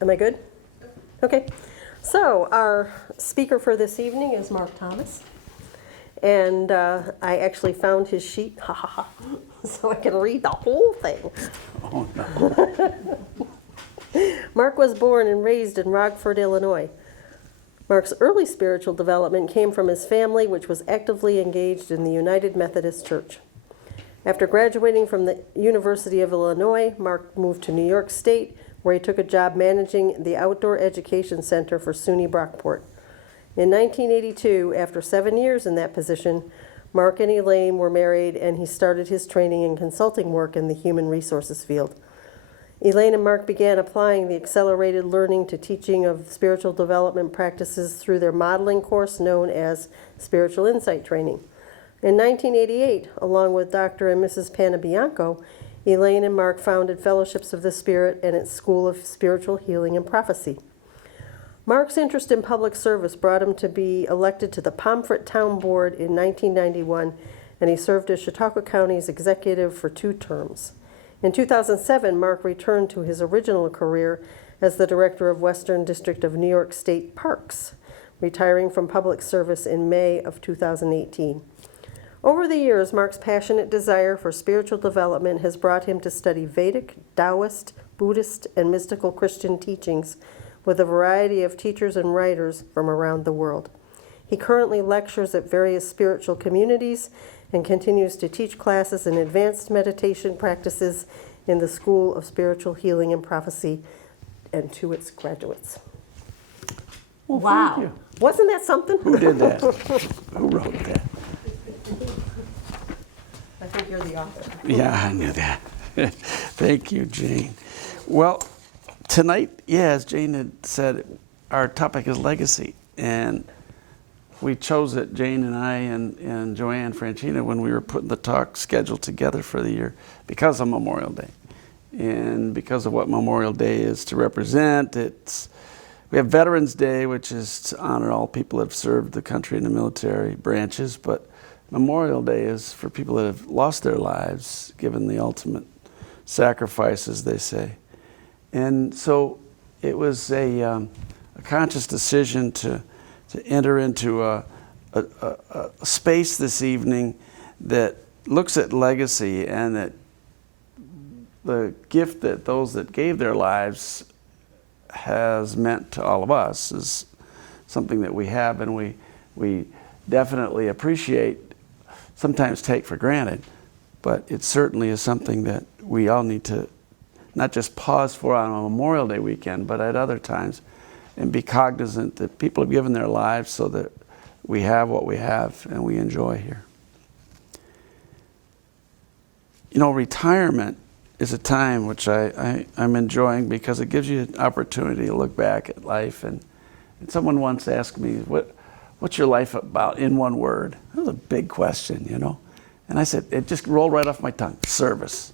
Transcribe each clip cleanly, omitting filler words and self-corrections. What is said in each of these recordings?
Am I good? Okay. So our speaker for this evening is Mark Thomas. And I actually found his sheet, so I can read the whole thing. Oh, no. Mark was born and raised in Rockford, Illinois. Mark's early spiritual development came from his family, which was actively engaged in the United Methodist Church. After graduating from the University of Illinois, Mark moved to New York State, where he took a job managing the Outdoor Education Center for SUNY Brockport. In 1982, after 7 years in that position, Mark and Elaine were married, and he started his training and consulting work in the human resources field. Elaine and Mark began applying the accelerated learning to teaching of spiritual development practices through their modeling course known as Spiritual Insight Training. In 1988, along with Dr. and Mrs. Panabianco, Elaine and Mark founded Fellowships of the Spirit and its School of Spiritual Healing and Prophecy. Mark's interest in public service brought him to be elected to the Pomfret Town Board in 1991, and he served as Chautauqua County's executive for 2 terms. In 2007, Mark returned to his original career as the director of Western District of New York State Parks, retiring from public service in May of 2018. Over the years, Mark's passionate desire for spiritual development has brought him to study Vedic, Taoist, Buddhist, and mystical Christian teachings with a variety of teachers and writers from around the world. He currently lectures at various spiritual communities and continues to teach classes in advanced meditation practices in the School of Spiritual Healing and Prophecy and to its graduates. Well, Wow. thank you. Wasn't that something? Who did that? Who wrote that? I think you're the author. Yeah, I knew that. Thank you, Jane. Well, tonight, as Jane had said, our topic is legacy. And we chose it, Jane and I and Joanne Franchina, when we were putting the talk schedule together for the year because of Memorial Day. And because of what Memorial Day is to represent, we have Veterans Day, which is to honor all people that have served the country in the military branches, but Memorial Day is for people that have lost their lives, given the ultimate sacrifices, they say. And so it was a conscious decision to enter into a space this evening that looks at legacy and that the gift that those that gave their lives has meant to all of us is something that we have and we definitely appreciate, sometimes take for granted, but it certainly is something that we all need to not just pause for on a Memorial Day weekend, but at other times, and be cognizant that people have given their lives so that we have what we have and we enjoy here. You know, retirement is a time which I'm enjoying because it gives you an opportunity to look back at life. And someone once asked me, what's your life about in one word? That was a big question, you know. And I said, it just rolled right off my tongue, service.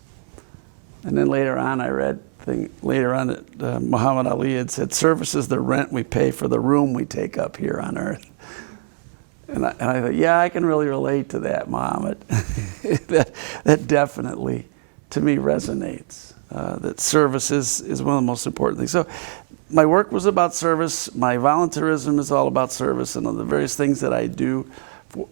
And then later on I read that Muhammad Ali had said, service is the rent we pay for the room we take up here on earth. And I thought, yeah, I can really relate to that, Muhammad. that definitely, to me, resonates. That service is one of the most important things. So my work was about service. My volunteerism is all about service and the various things that I do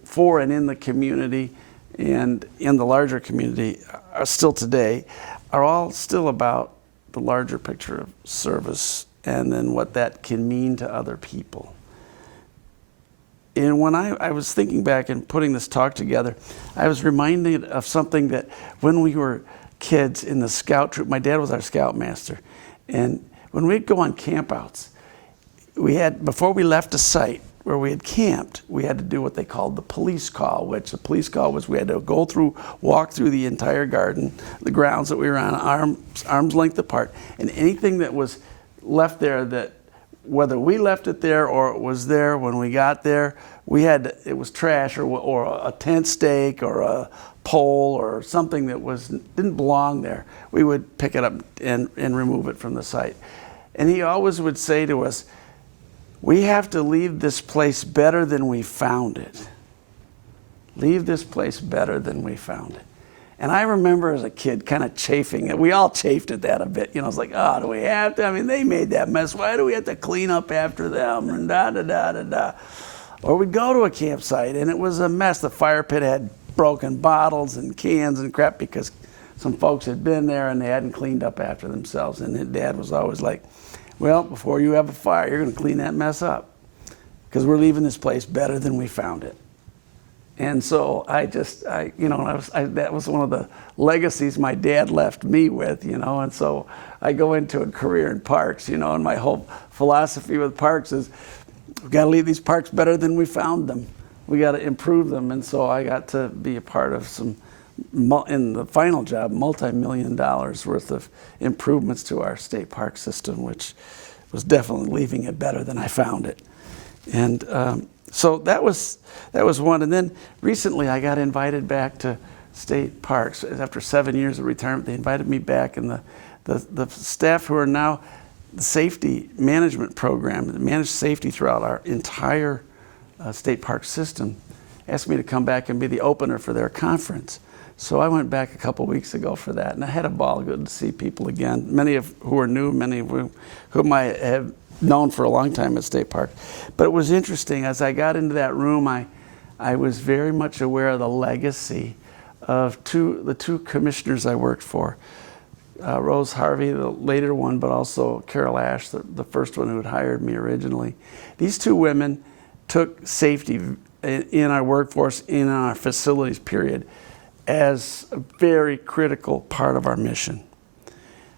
for and in the community and in the larger community still today are all still about the larger picture of service and then what that can mean to other people. And when I was thinking back and putting this talk together, I was reminded of something that when we were kids in the scout troop, my dad was our scoutmaster, and when we'd go on campouts, before we left a site where we had camped, we had to do what they called the police call, which the police call was we had to walk through the entire garden, the grounds that we were on, arm's length apart, and anything that was left there that whether we left it there or it was there when we got there, it was trash or a tent stake or a pole or something that didn't belong there. We would pick it up and remove it from the site. And he always would say to us, we have to leave this place better than we found it. Leave this place better than we found it. And I remember as a kid kind of chafing it. We all chafed at that a bit. You know, it's like, oh, do we have to? I mean, they made that mess. Why do we have to clean up after them? And da-da-da-da-da. Or we'd go to a campsite, and it was a mess. The fire pit had broken bottles and cans and crap because some folks had been there and they hadn't cleaned up after themselves. And Dad was always like, well, before you have a fire, you're going to clean that mess up because we're leaving this place better than we found it. And so that was one of the legacies my dad left me with, you know. And so I go into a career in parks, you know, and my whole philosophy with parks is we've got to leave these parks better than we found them. We got to improve them. And so I got to be a part of some, in the final job, multi-million-dollar worth of improvements to our state park system, which was definitely leaving it better than I found it. And so that was one. And then recently I got invited back to state parks. After 7 years of retirement, they invited me back, and the staff who are now the safety management program, that manage safety throughout our entire state park system, asked me to come back and be the opener for their conference. So I went back a couple weeks ago for that, and I had a ball. Good to see people again, many of who are new, many of whom I have known for a long time at State Park. But it was interesting. As I got into that room, I was very much aware of the legacy of the two commissioners I worked for. Rose Harvey, the later one, but also Carol Ash, the first one who had hired me originally. These two women took safety in our workforce, in our facilities, period, as a very critical part of our mission.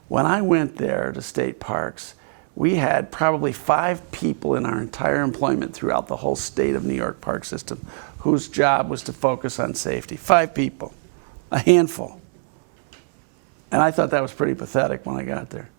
When I went there to state parks, we had probably 5 people in our entire employment throughout the whole state of New York park system whose job was to focus on safety. 5 people, a handful. And I thought that was pretty pathetic when I got there.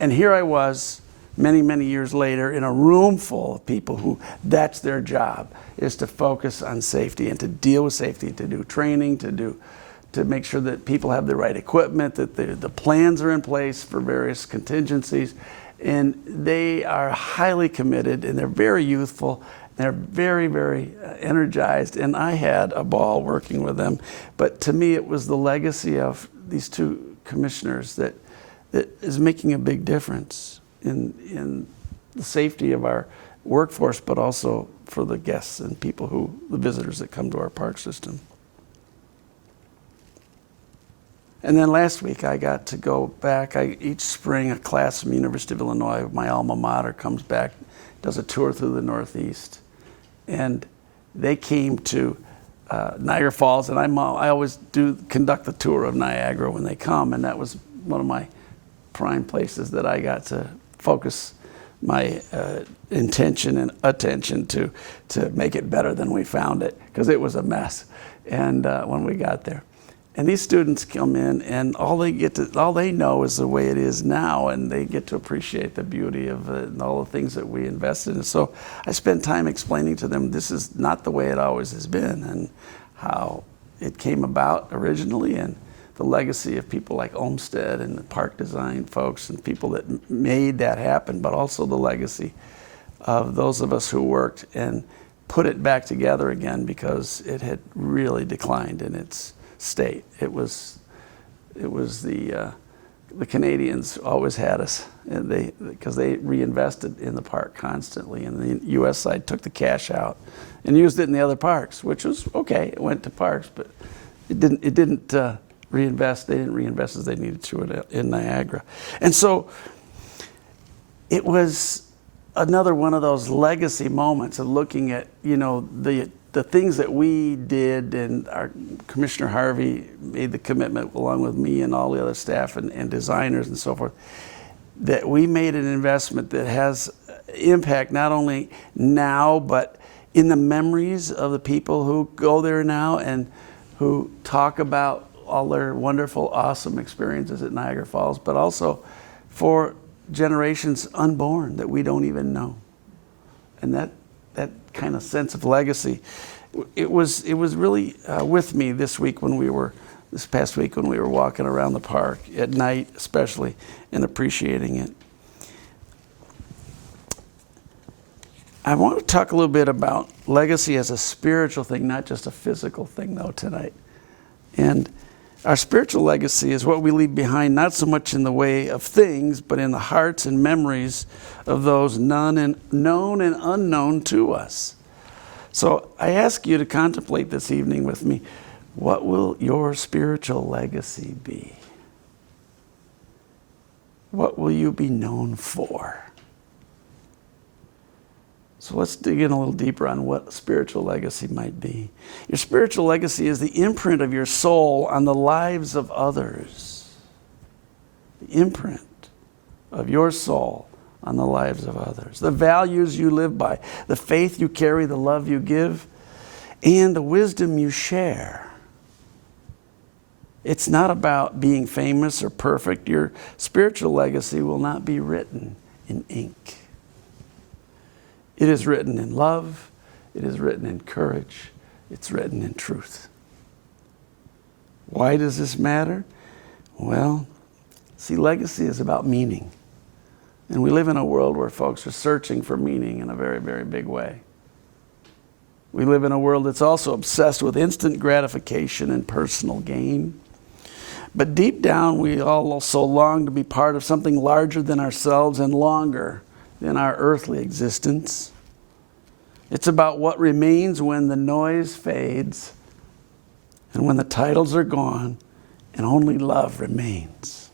And here I was, many, many years later, in a room full of people who that's their job, is to focus on safety and to deal with safety, to do training, to make sure that people have the right equipment, that the plans are in place for various contingencies. And they are highly committed, and they're very youthful. They're very, very energized, and I had a ball working with them. But to me, it was the legacy of these two commissioners that is making a big difference in the safety of our workforce, but also for the guests and the visitors that come to our park system. And then last week I got to go back. Each spring a class from the University of Illinois, my alma mater, comes back, does a tour through the Northeast. And they came to Niagara Falls, and I always do conduct the tour of Niagara when they come, and that was one of my prime places that I got to focus my intention and attention to make it better than we found it, because it was a mess. And when we got there. And these students come in, and all they know is the way it is now, and they get to appreciate the beauty of it and all the things that we invested in. So I spent time explaining to them this is not the way it always has been, and how it came about originally, and the legacy of people like Olmsted and the park design folks and people that made that happen, but also the legacy of those of us who worked and put it back together again, because it had really declined in its state. It was the Canadians always had us, and because they reinvested in the park constantly, and the U.S. side took the cash out and used it in the other parks, which was okay. It went to parks, but it didn't reinvest. They didn't reinvest as they needed to in Niagara, and so it was another one of those legacy moments of looking at the things that we did, and our Commissioner Harvey made the commitment along with me and all the other staff and designers and so forth, that we made an investment that has impact not only now, but in the memories of the people who go there now and who talk about all their wonderful, awesome experiences at Niagara Falls, but also for generations unborn that we don't even know. And that kind of sense of legacy, it was really with me this past week when we were walking around the park at night, especially, and appreciating it. I want to talk a little bit about legacy as a spiritual thing, not just a physical thing, though, tonight. And Our spiritual legacy is what we leave behind, not so much in the way of things, but in the hearts and memories of those known and unknown to us. So I ask you to contemplate this evening with me, what will your spiritual legacy be? What will you be known for? So let's dig in a little deeper on what spiritual legacy might be. Your spiritual legacy is the imprint of your soul on the lives of others. The imprint of your soul on the lives of others. The values you live by, the faith you carry, the love you give, and the wisdom you share. It's not about being famous or perfect. Your spiritual legacy will not be written in ink. It is written in love. It is written in courage. It's written in truth. Why does this matter? Well, see, legacy is about meaning. And we live in a world where folks are searching for meaning in a very, very big way. We live in a world that's also obsessed with instant gratification and personal gain. But deep down, we also long to be part of something larger than ourselves and longer than our earthly existence. It's about what remains when the noise fades and when the titles are gone and only love remains.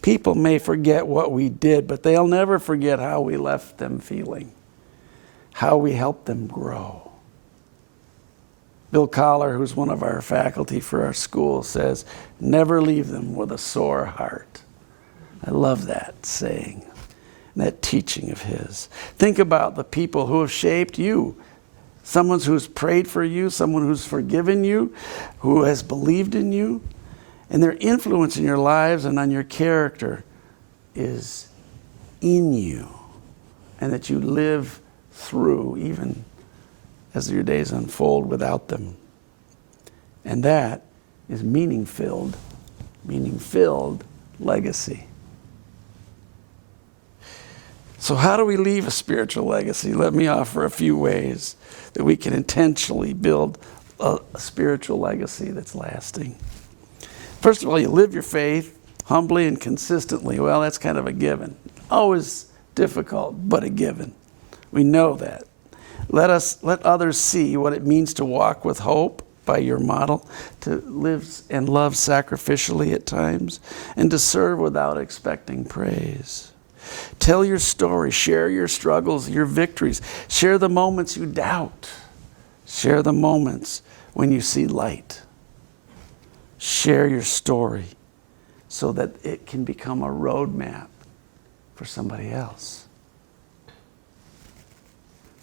People may forget what we did, but they'll never forget how we left them feeling, how we helped them grow. Bill Collar, who's one of our faculty for our school, says, never leave them with a sore heart. I love that saying, that teaching of his. Think about the people who have shaped you. Someone who's prayed for you, someone who's forgiven you, who has believed in you. And their influence in your lives and on your character is in you. And that you live through even as your days unfold without them. And that is meaning-filled legacy. So how do we leave a spiritual legacy? Let me offer a few ways that we can intentionally build a spiritual legacy that's lasting. First of all, you live your faith humbly and consistently. Well, that's kind of a given. Always difficult, but a given. We know that. Let others see what it means to walk with hope by your model, to live and love sacrificially at times, and to serve without expecting praise. Tell your story, share your struggles, your victories. Share the moments you doubt. Share the moments when you see light. Share your story so that it can become a roadmap for somebody else.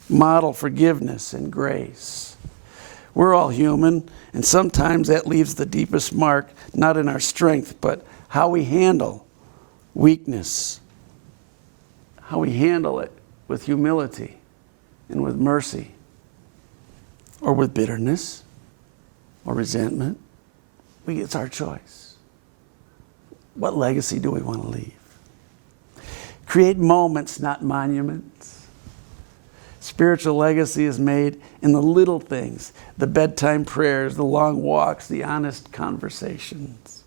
Model forgiveness and grace. We're all human, and sometimes that leaves the deepest mark, not in our strength, but how we handle weakness. How we handle it with humility and with mercy, or with bitterness or resentment. It's our choice. What legacy do we want to leave? Create moments, not monuments. Spiritual legacy is made in the little things, the bedtime prayers, the long walks, the honest conversations,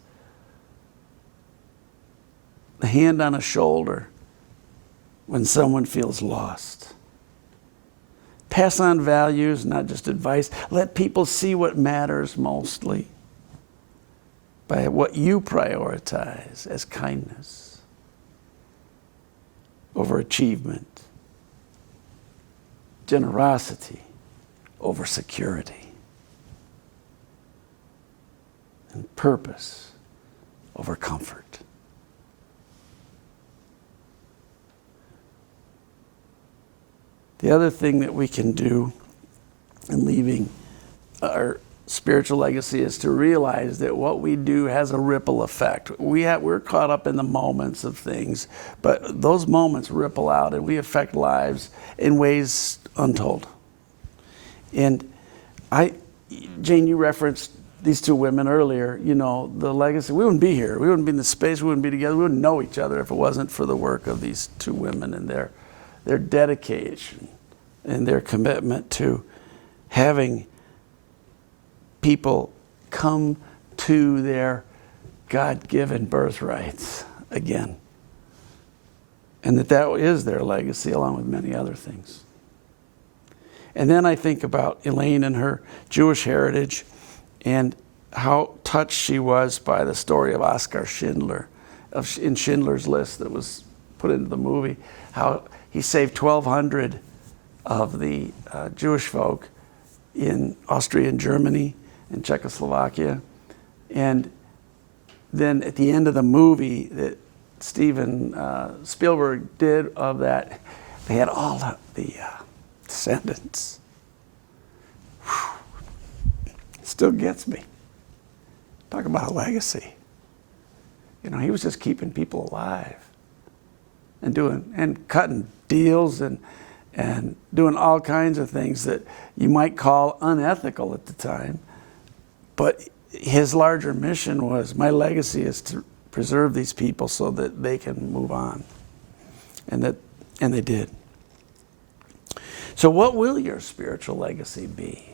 the hand on a shoulder when someone feels lost. Pass on values, not just advice. Let people see what matters mostly by what you prioritize as kindness over achievement, generosity over security, and purpose over comfort. The other thing that we can do in leaving our spiritual legacy is to realize that what we do has a ripple effect. We're caught up in the moments of things, but those moments ripple out and we affect lives in ways untold. And Jane, you referenced these two women earlier, the legacy. We wouldn't be here. We wouldn't be in the space. We wouldn't be together. We wouldn't know each other if it wasn't for the work of these two women and their dedication and their commitment to having people come to their God-given birthrights again. And that is their legacy, along with many other things. And then I think about Elaine and her Jewish heritage and how touched she was by the story of Oskar Schindler, in Schindler's List that was put into the movie, how he saved 1,200 of the Jewish folk in Austria and Germany and Czechoslovakia. And then at the end of the movie that Steven Spielberg did of that, they had all the descendants. Whew. Still gets me. Talk about a legacy. You know, he was just keeping people alive and cutting deals and doing all kinds of things that you might call unethical at the time. But his larger mission was, my legacy is to preserve these people so that they can move on. And they did. So what will your spiritual legacy be?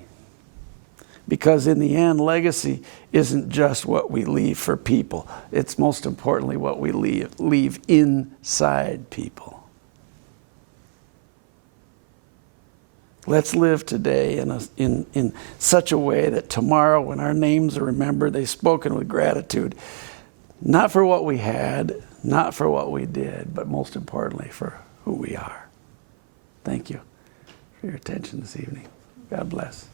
Because in the end, legacy isn't just what we leave for people. It's most importantly what we leave inside people. Let's live today in such a way that tomorrow, when our names are remembered, they're spoken with gratitude, not for what we had, not for what we did, but most importantly for who we are. Thank you for your attention this evening. God bless.